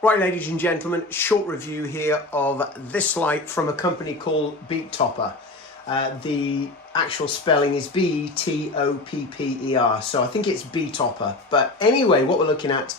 Right, ladies and gentlemen, short review here of this light from a company called Betopper. The actual spelling is B-E-T-O-P-P-E-R, so I think it's Betopper. But anyway, what we're looking at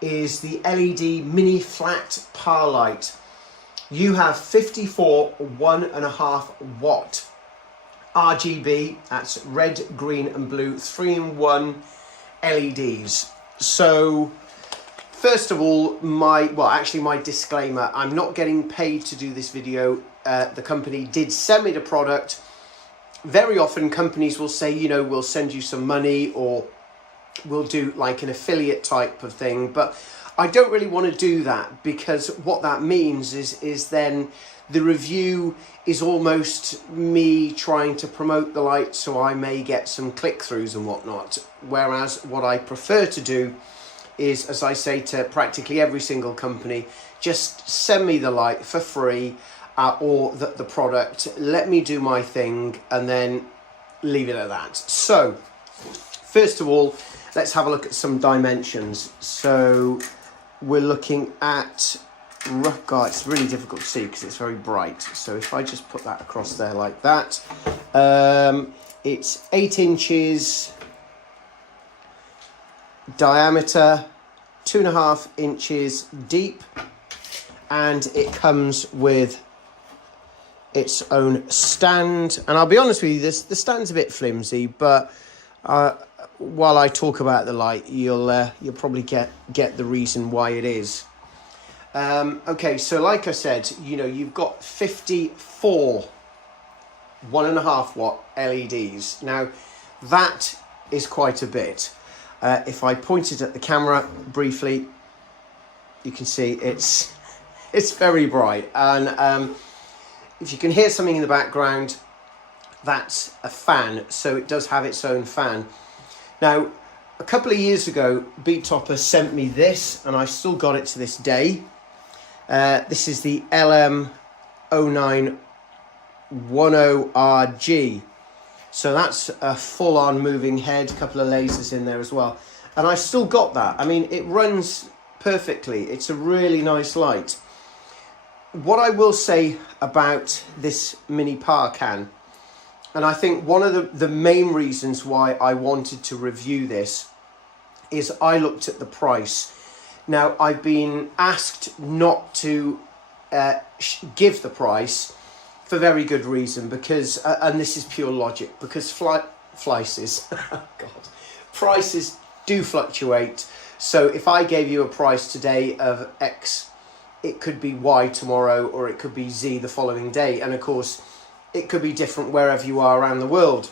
is the LED mini flat par light. You have 54 1.5 watt RGB, that's red, green and blue, 3-in-1 LEDs. So first of all, my disclaimer, I'm not getting paid to do this video. The company did send me the product. Very often companies will say, you know, we'll send you some money or we'll do like an affiliate type of thing. But I don't really want to do that, because what that means is then the review is almost me trying to promote the light, so I may get some click-throughs and whatnot. Whereas what I prefer to do is, as I say to practically every single company, just send me the light for free or the product. Let me do my thing and then leave it at that. So first of all, let's have a look at some dimensions. So we're looking at, God, it's really difficult to see because it's very bright. So if I just put that across there like that, it's 8 inches diameter, 2.5 inches deep, and it comes with its own stand. And I'll be honest with you, the stand's a bit flimsy, but while I talk about the light, you'll probably get the reason why it is. Okay, so like I said, you know, you've got 54 1.5 watt LEDs. Now that is quite a bit. If I point it at the camera briefly, you can see it's very bright. And if you can hear something in the background, that's a fan. So it does have its own fan. Now, a couple of years ago, Betopper sent me this, and I've still got it to this day. This is the LM0910RG. So that's a full-on moving head, a couple of lasers in there as well. And I've still got that. I mean, it runs perfectly. It's a really nice light. What I will say about this mini par can, and I think one of the main reasons why I wanted to review this, is I looked at the price. Now, I've been asked not to give the price for very good reason, because, and this is pure logic, because prices do fluctuate. So if I gave you a price today of X, it could be Y tomorrow, or it could be Z the following day. And of course, it could be different wherever you are around the world.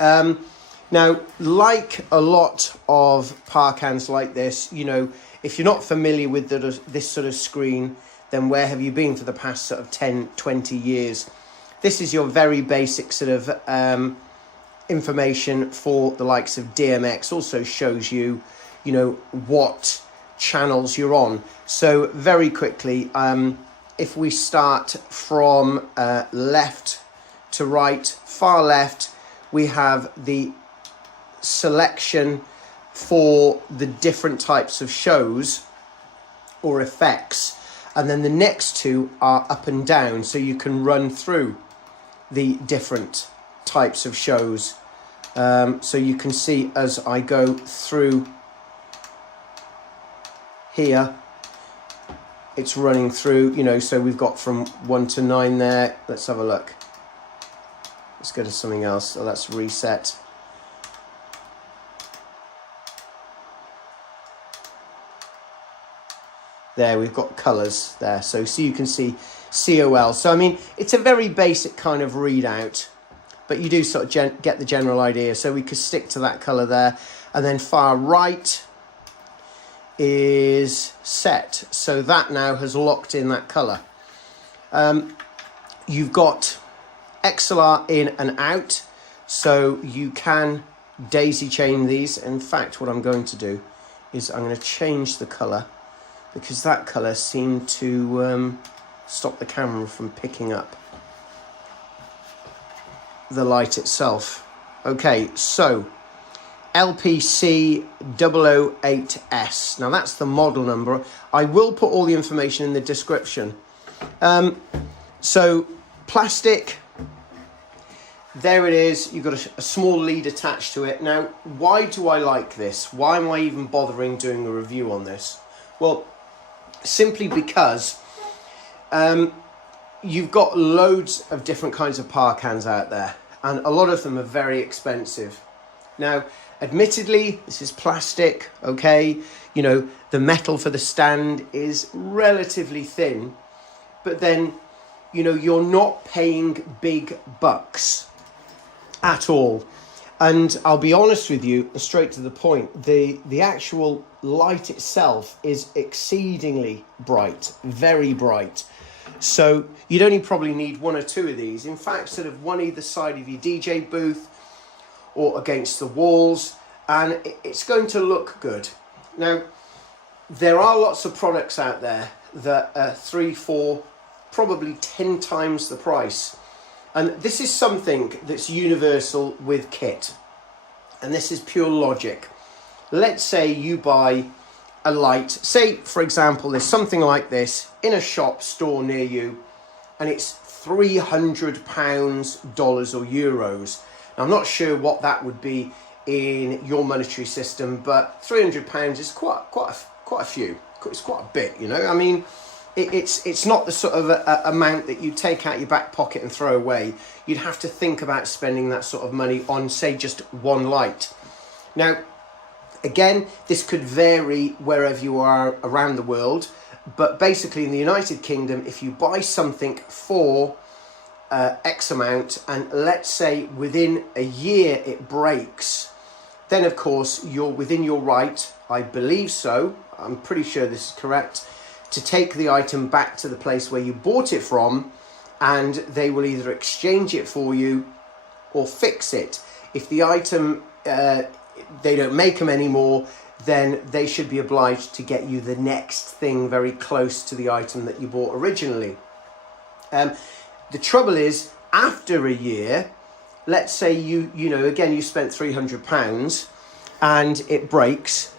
Now, like a lot of par cans like this, you know, if you're not familiar with this sort of screen, then where have you been for the past sort of 10, 20 years? This is your very basic sort of information for the likes of DMX. Also shows you, you know, what channels you're on. So very quickly, if we start from left to right, far left, we have the selection for the different types of shows or effects, and then the next two are up and down, so you can run through the different types of shows. So you can see as I go through here, it's running through, you know, so we've got from 1 to 9 there. Let's have a look. Let's go to something else. So that's reset. There, we've got colours there. So you can see COL. So, I mean, it's a very basic kind of readout, but you do sort of get the general idea. So we could stick to that colour there. And then far right is set. So that now has locked in that colour. You've got XLR in and out. So you can daisy chain these. In fact, what I'm going to do is I'm going to change the colour, because that colour seemed to stop the camera from picking up the light itself. Okay, so LPC008S. Now that's the model number. I will put all the information in the description. So plastic, there it is. You've got a small lead attached to it. Now, why do I like this? Why am I even bothering doing a review on this? Well, simply because you've got loads of different kinds of par cans out there, and a lot of them are very expensive. Now, admittedly, this is plastic, okay? You know, the metal for the stand is relatively thin, but then, you know, you're not paying big bucks at all. And I'll be honest with you, straight to the point, the actual light itself is exceedingly bright, very bright. So you'd only probably need one or two of these. In fact, sort of one either side of your DJ booth or against the walls, and it's going to look good. Now, there are lots of products out there that are 3, 4, probably 10 times the price. And this is something that's universal with kit. And this is pure logic. Let's say you buy a light. Say, for example, there's something like this in a shop store near you, and it's £300, dollars or euros. Now, I'm not sure what that would be in your monetary system, but £300 is quite a few. It's quite a bit, you know. I mean, it's not the sort of amount that you take out your back pocket and throw away. You'd have to think about spending that sort of money on, say, just one light. Now, again, this could vary wherever you are around the world, but basically in the United Kingdom, if you buy something for X amount, and let's say within a year it breaks, then of course you're within your right, I believe so, I'm pretty sure this is correct, to take the item back to the place where you bought it from, and they will either exchange it for you or fix it. If the item, they don't make them anymore, then they should be obliged to get you the next thing very close to the item that you bought originally. The trouble is, after a year, let's say you know, again, you spent £300 and it breaks.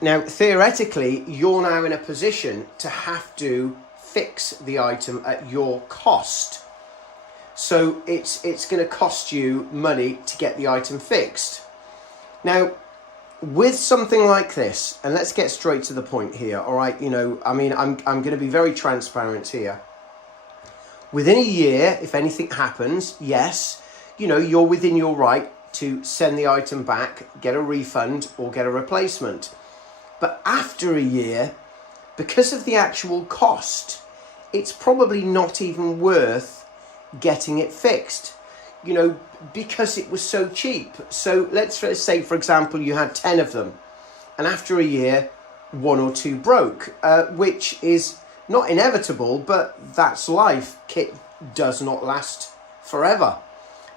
Now, theoretically, you're now in a position to have to fix the item at your cost. So it's going to cost you money to get the item fixed. Now, with something like this, and let's get straight to the point here, all right? You know, I mean, I'm going to be very transparent here. Within a year, if anything happens, yes, you know, you're within your right to send the item back, get a refund, or get a replacement. But after a year, because of the actual cost, it's probably not even worth getting it fixed, you know, because it was so cheap. So let's say, for example, you had 10 of them, and after a year, 1 or 2 broke, which is not inevitable, but that's life. Kit does not last forever.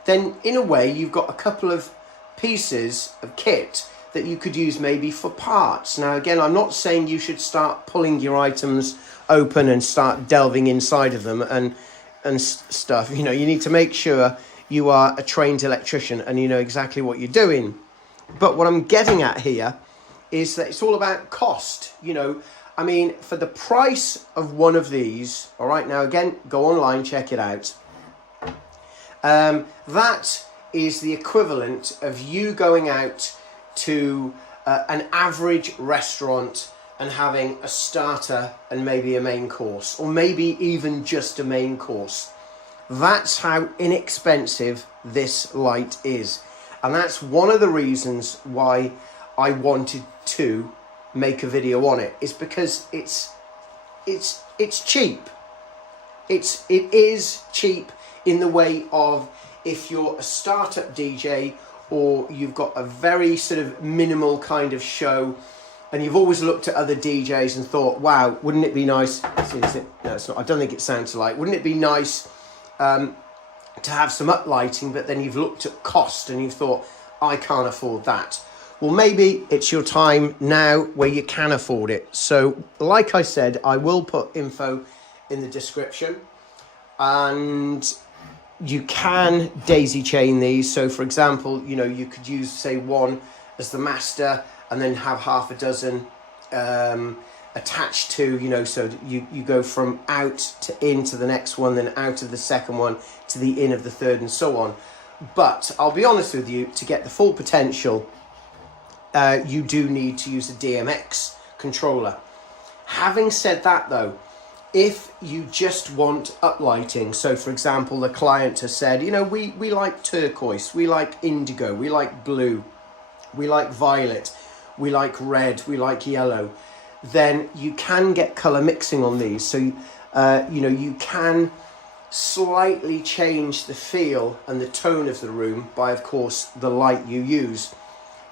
Then, in a way, you've got a couple of pieces of kit that you could use maybe for parts. Now, again, I'm not saying you should start pulling your items open and start delving inside of them and stuff. You know, you need to make sure you are a trained electrician and you know exactly what you're doing. But what I'm getting at here is that it's all about cost. You know, I mean, for the price of one of these, all right, now again, go online, check it out. That is the equivalent of you going out to an average restaurant and having a starter and maybe a main course, or maybe even just a main course. That's how inexpensive this light is. And that's one of the reasons why I wanted to make a video on it, is because it's cheap. It is cheap in the way of, if you're a startup DJ or you've got a very sort of minimal kind of show and you've always looked at other DJs and thought, wow, wouldn't it be nice, no, it's not, I don't think it sounds like, wouldn't it be nice to have some uplighting, but then you've looked at cost and you've thought, I can't afford that. Well, maybe it's your time now where you can afford it. So like I said, I will put info in the description, and you can daisy chain these. So for example, you know, you could use, say, one as the master, and then have half a dozen attached to, you know, so you go from out to in to the next one, then out of the second one to the in of the third, and so on. But I'll be honest with you, to get the full potential, you do need to use a DMX controller. Having said that though, if you just want uplighting, so for example, the client has said, you know, we like turquoise, we like indigo, we like blue, we like violet, we like red, we like yellow, then you can get color mixing on these. So, you know, you can slightly change the feel and the tone of the room by, of course, the light you use.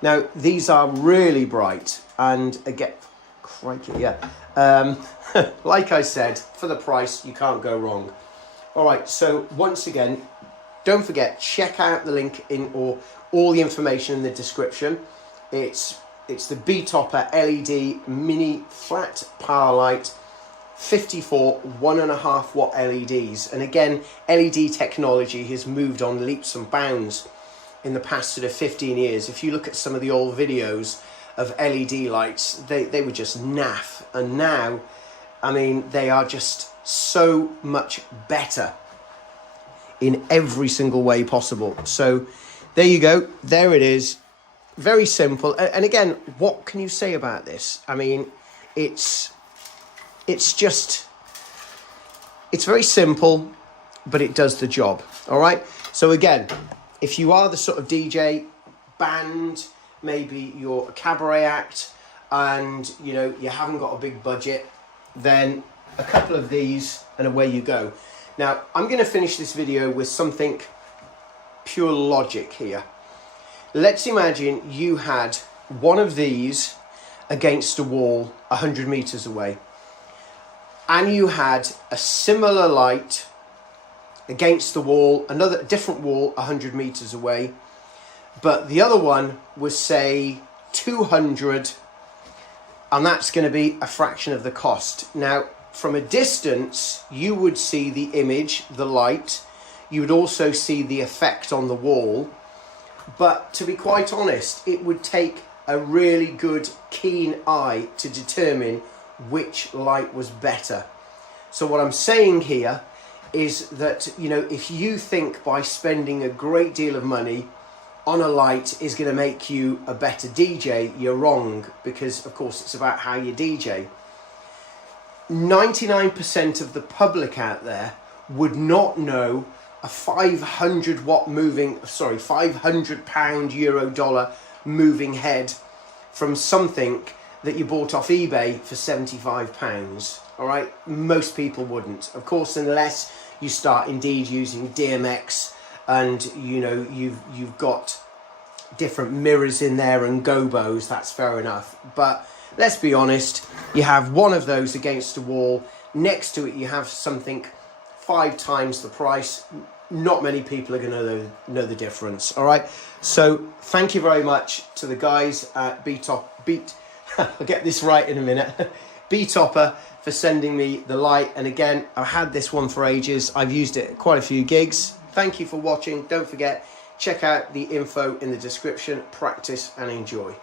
Now, these are really bright, and again, crikey, yeah. Like I said, for the price, you can't go wrong. All right, so once again, don't forget, check out the link in, or all the information in the description. It's the Betopper LED mini flat power light, 54 1.5 watt LEDs. And again, LED technology has moved on leaps and bounds in the past sort of 15 years. If you look at some of the old videos of LED lights, they were just naff. And now, I mean, they are just so much better in every single way possible. So there you go. There it is. Very simple. And again, what can you say about this? I mean, it's very simple, but it does the job. All right. So again, if you are the sort of DJ, band, maybe you're a cabaret act, and you know you haven't got a big budget, then a couple of these and away you go. Now I'm going to finish this video with something pure logic here. Let's imagine you had one of these against a wall 100 meters away, and you had a similar light against the wall, another different wall 100 meters away, but the other one was, say, 200, and that's going to be a fraction of the cost. Now, from a distance, you would see the image, the light, you would also see the effect on the wall, but to be quite honest, it would take a really good, keen eye to determine which light was better. So what I'm saying here is that, you know, if you think by spending a great deal of money on a light is going to make you a better DJ, you're wrong, because of course it's about how you DJ. 99% of the public out there would not know a 500 pound euro dollar moving head from something that you bought off eBay for £75. All right, most people wouldn't, of course, unless you start indeed using DMX, and you know you've got different mirrors in there and gobos. That's fair enough. But let's be honest, you have one of those against a wall, next to it you have something 5 times the price. Not many people are going to know the difference. All right, so thank you very much to the guys at I'll get this right in a minute. Betopper, for sending me the light. And again, I've had this one for ages. I've used it at quite a few gigs. Thank you for watching. Don't forget, check out the info in the description. Practice and enjoy.